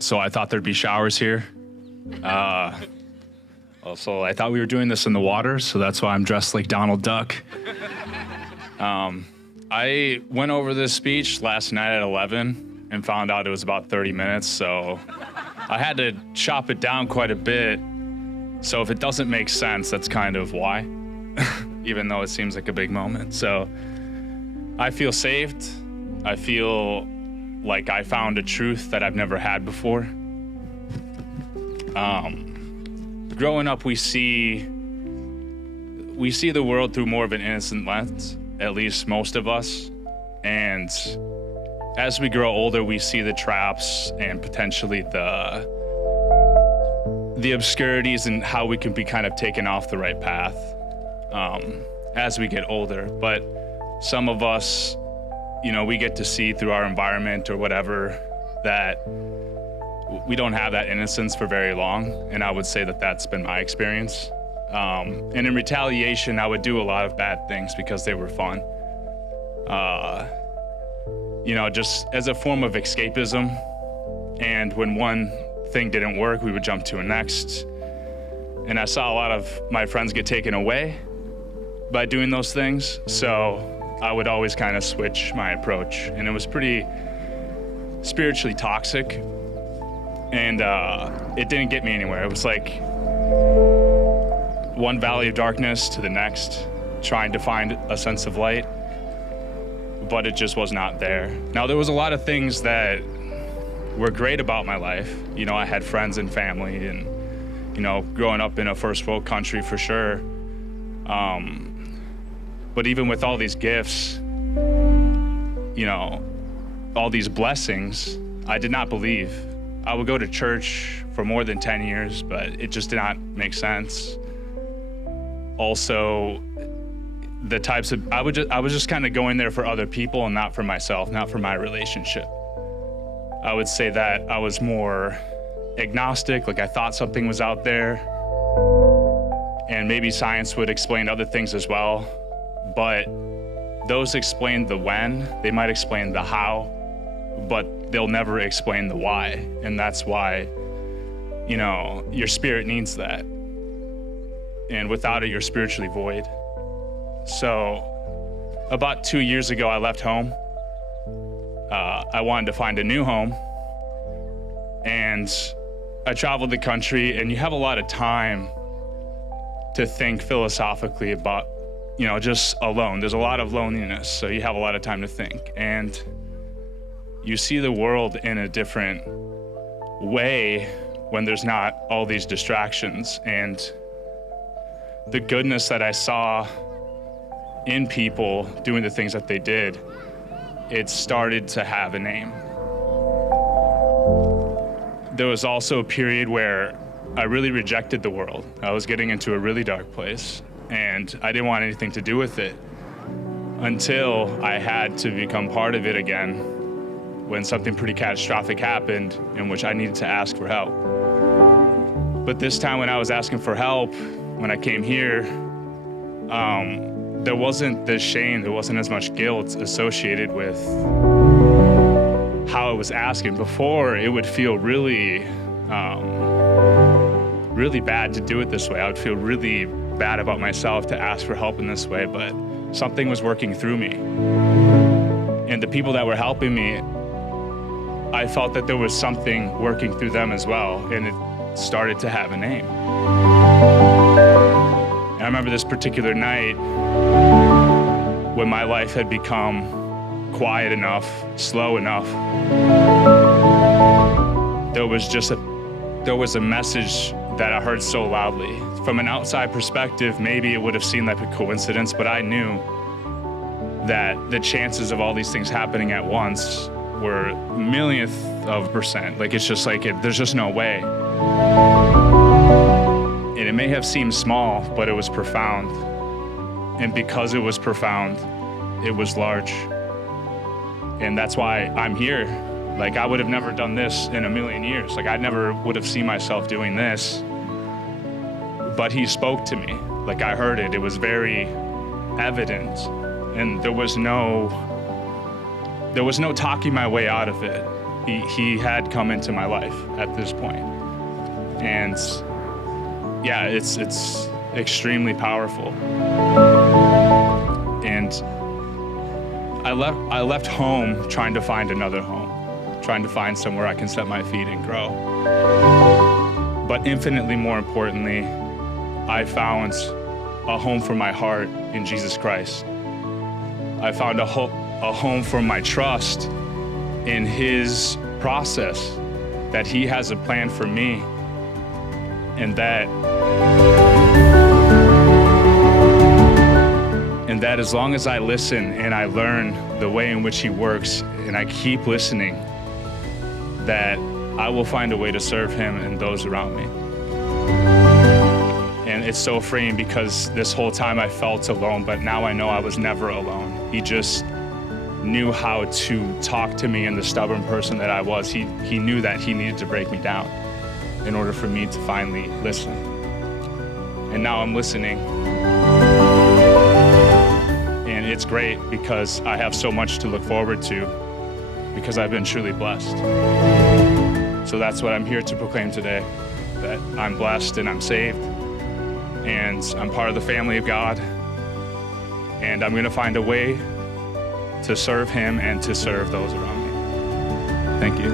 So I thought there'd be showers here. Also, I thought we were doing this in the water, so that's why I'm dressed like Donald Duck. I went over this speech last night at 11 and found out it was about 30 minutes, so I had to chop it down quite a bit. So if it doesn't make sense, that's kind of why, even though it seems like a big moment. So I feel saved. I feel like I found a truth that I've never had before. Growing up, we see the world through more of an innocent lens, at least most of us. And as we grow older, we see the traps and potentially the obscurities and how we can be kind of taken off the right path as we get older. But some of us, we get to see through our environment or whatever that we don't have that innocence for very long. And I would say that that's been my experience. And in retaliation, I would do a lot of bad things because they were fun. Just as a form of escapism. And when one thing didn't work, we would jump to a next. And I saw a lot of my friends get taken away by doing those things. So I would always kind of switch my approach. And it was pretty spiritually toxic. And it didn't get me anywhere. It was like one valley of darkness to the next, trying to find a sense of light, but it just was not there. Now, there was a lot of things that were great about my life. I had friends and family and, growing up in a first world country for sure. But even with all these gifts, all these blessings, I did not believe. I would go to church for more than 10 years, but it just did not make sense. Also, I was just kind of going there for other people and not for myself, not for my relationship. I would say that I was more agnostic, like I thought something was out there, and maybe science would explain other things as well, but those explain the when, they might explain the how, but they'll never explain the why. And that's why, your spirit needs that. And without it, you're spiritually void. So about 2 years ago, I left home. I wanted to find a new home. And I traveled the country, and you have a lot of time to think philosophically about, just alone. There's a lot of loneliness, so you have a lot of time to think. And you see the world in a different way when there's not all these distractions. And the goodness that I saw in people doing the things that they did, it started to have a name. There was also a period where I really rejected the world. I was getting into a really dark place, and I didn't want anything to do with it until I had to become part of it again when something pretty catastrophic happened in which I needed to ask for help. But this time when I was asking for help, when I came here, there wasn't this shame, there wasn't as much guilt associated with how I was asking. Before, it would feel really, really bad to do it this way. I would feel really bad about myself to ask for help in this way, but something was working through me. And the people that were helping me, I felt that there was something working through them as well, and it started to have a name. And I remember this particular night when my life had become quiet enough, slow enough. There was a message that I heard so loudly. From an outside perspective, maybe it would have seemed like a coincidence, but I knew that the chances of all these things happening at once were millionth of %. Like, it's just like, there's just no way. And it may have seemed small, but it was profound. And because it was profound, it was large. And that's why I'm here. Like, I would have never done this in a million years. Like, I never would have seen myself doing this. But he spoke to me. Like, I heard it. It was very evident. And there was no talking my way out of it. He had come into my life at this point. And yeah, it's extremely powerful. And I left home trying to find another home, trying to find somewhere I can set my feet and grow. But infinitely more importantly, I found a home for my heart in Jesus Christ. I found a home for my trust in His process, that He has a plan for me, and that as long as I listen and I learn the way in which He works and I keep listening, that I will find a way to serve Him and those around me. And it's so freeing because this whole time I felt alone, but now I know I was never alone. He just knew how to talk to me, and the stubborn person that I was, he knew that He needed to break me down in order for me to finally listen. And now I'm listening. And it's great because I have so much to look forward to because I've been truly blessed. So that's what I'm here to proclaim today, that I'm blessed and I'm saved and I'm part of the family of God, and I'm going to find a way to serve Him and to serve those around me. Thank you.